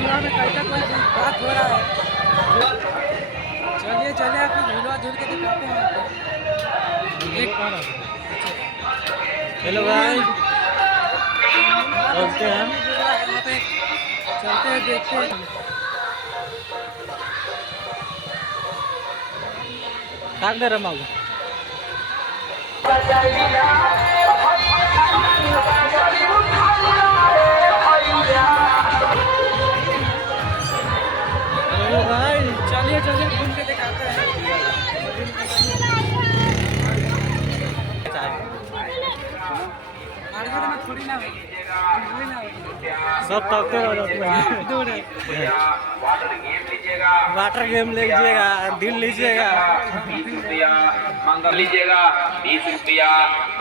झूला में कैसा कोई बात हो रहा है। चलिए चलिए आपको झूला झूल के दिखाते हैं आपको। हेलो गाइस, चलते हैं चलते हैं देखते हैं। काट दे रहा हूँ। हेलो गाइस, चलिए चलिए घूम के दिखाते हैं। मार्केट में थोड़ी ना होगी, सब तकते रह जाते हैं। दूर है। वाटर गेम लीजिएगा, दिल लीजिएगा, 20 रुपया मंगल लीजिएगा, 20 रुपया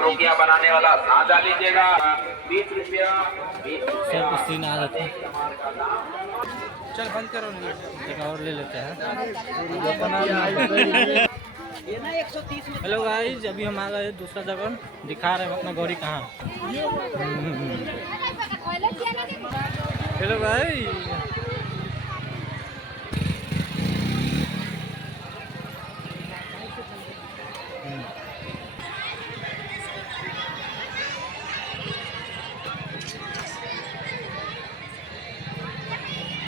रोकिया बनाने वाला साझा लीजिएगा, 20 रुपया सब सीन आ जाते हैं। चल बंद करो ना, एक और ले लेते हैं। हेलो गाइस, अभी हम आ गए दूसरा जगह, दिखा रहे हैं अपना गाड़ी कहाँ। Hello guys,